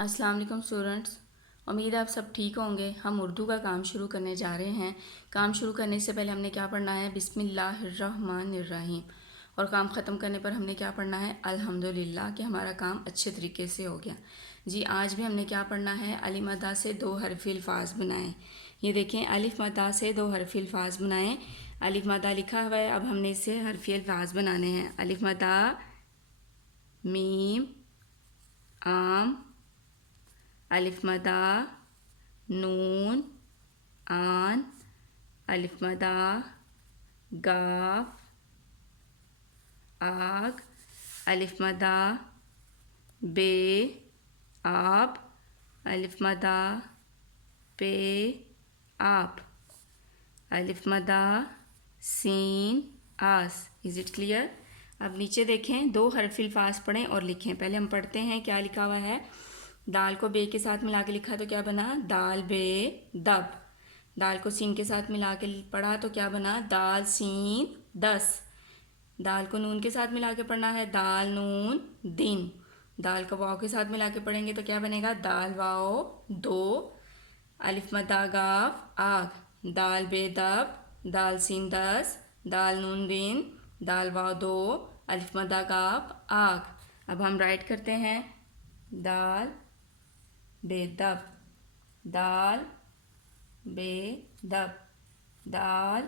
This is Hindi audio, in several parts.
अस्सलाम वालेकुम स्टूडेंट्स। उम्मीद है आप सब ठीक होंगे। हम उर्दू का काम शुरू करने जा रहे हैं। काम शुरू करने से पहले हमने क्या पढ़ना है? बिस्मिल्लाहिर्रहमानिर्रहीम। और काम ख़त्म करने पर हमने क्या पढ़ना है? अल्हम्दुलिल्लाह कि हमारा काम अच्छे तरीके से हो गया। जी आज भी हमने क्या पढ़ना है? अलिफ मद्दा से दो हरफ़ी अल्फाज बनाएं। ये देखें, अलिफ मद्दा से दो हरफ़ी अल्फाज बनाएं। अलिफ मद्दा लिखा हुआ है, अब हमने इससे हरफ़ी अल्फाज बनाने हैं। अलिफ मद्दा मीम आम, अलिफ मदा नून आन, अलिफ मदा गाफ आग, अलिफ मदा बे आप, अलिफ मदा पे आप, अलिफ मदा सीन आस। Is it clear? अब नीचे देखें, दो हरफ़ी अल्फाज पढ़ें और लिखें। पहले हम पढ़ते हैं क्या लिखा हुआ है। दाल को बे के साथ मिला के लिखा तो क्या बना? दाल बे दब। दाल को सीन के साथ मिला के पढ़ा तो क्या बना? दाल सीन दस। दाल को नून के साथ मिला के पढ़ना है, दाल नून दिन। दाल को वाव के साथ मिला के पढ़ेंगे तो क्या बनेगा? दाल वाव दो। अलिफ मद्दा गाफ आग, दाल बे दब, दाल सीन दस, दाल नून दिन, दाल वाव दो, अलिफ मद्दा गाफ आग। अब हम राइट करते हैं, दाल बेदब, दाल बेदब, दाल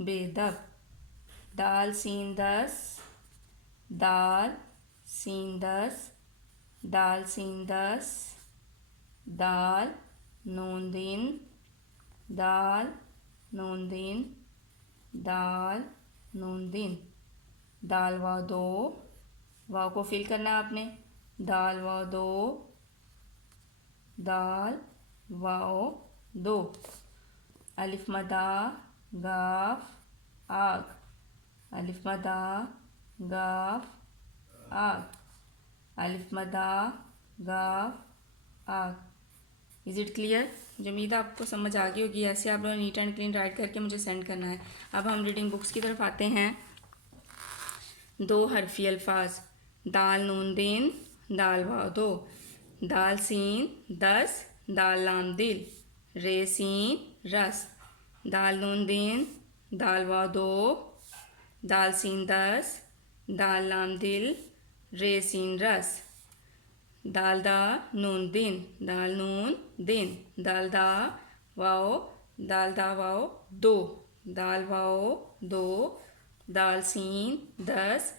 बेदब, दाल सीन दस, दाल सीन दस, दाल सीन दस, दाल नून दिन, दाल नून दिन, दाल नून दिन, दाल वाव दो, वाव को फिल करना है आपने, दाल वाव दो, दाल वाव दो, अलिफ मदा गाफ आग, अलिफ मदा गाफ आग, अलिफ मदा गाफ आग। Is it clear? मुझे उम्मीद है आपको समझ आ गई होगी। ऐसे आप लोग नीट एंड क्लीन राइट करके मुझे सेंड करना है। अब हम रीडिंग बुक्स की तरफ आते हैं। दो हरफ़ी अल्फाज, दाल नून दिन, दाल वाव दो, दाल सीन दस, दाल लाम दिल, रे सीन रस, दाल नून दिन, दाल वाव दो, दाल सीन दस, दाल लाम दिल, रे सीन रस, दाल दा नून दिन, दाल नून दिन, दाल दा वाव, दाल दा वाव दो, दाल वाव दो, दाल सीन दस,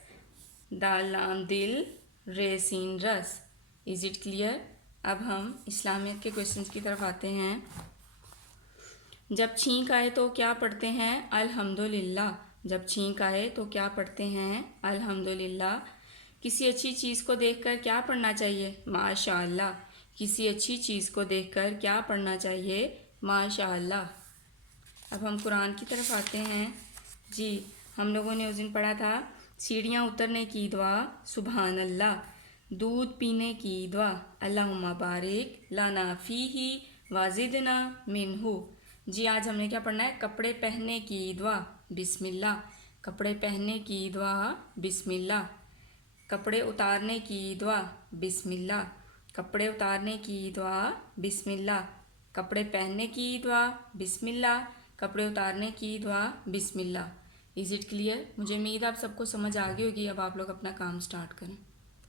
दाल लाम दिल, रे सीन रस। Is it clear? अब हम इस्लामियत के क्वेश्चंस की तरफ आते हैं। जब छींक आए तो क्या पढ़ते हैं? अल्हम्दुलिल्लाह। जब छींक आए तो क्या पढ़ते हैं? अल्हम्दुलिल्लाह। किसी अच्छी चीज़ को देखकर क्या पढ़ना चाहिए? माशाअल्लाह। किसी अच्छी चीज़ को देखकर क्या पढ़ना चाहिए? माशाअल्लाह। अब हम कुरान की तरफ आते हैं। जी हम लोगों ने उस दिन पढ़ा था, सीढ़ियाँ उतरने की दुआ सुबहान अल्लाह, दूध पीने की दुआ अल्लाहुम्मा बारिक लना फीही वाजिदना मिनहू। जी आज हमने क्या पढ़ना है? कपड़े पहनने की दुआ बिस्मिल्लाह, कपड़े पहनने की दुआ बिस्मिल्लाह, कपड़े उतारने की दुआ बिस्मिल्लाह, कपड़े उतारने की दुआ बिस्मिल्लाह, कपड़े पहनने की दुआ बिस्मिल्लाह, कपड़े उतारने की दुआ बिस्मिल्लाह। Is it clear? मुझे उम्मीद आप सबको समझ आ गई होगी। अब आप लोग अपना काम स्टार्ट करें।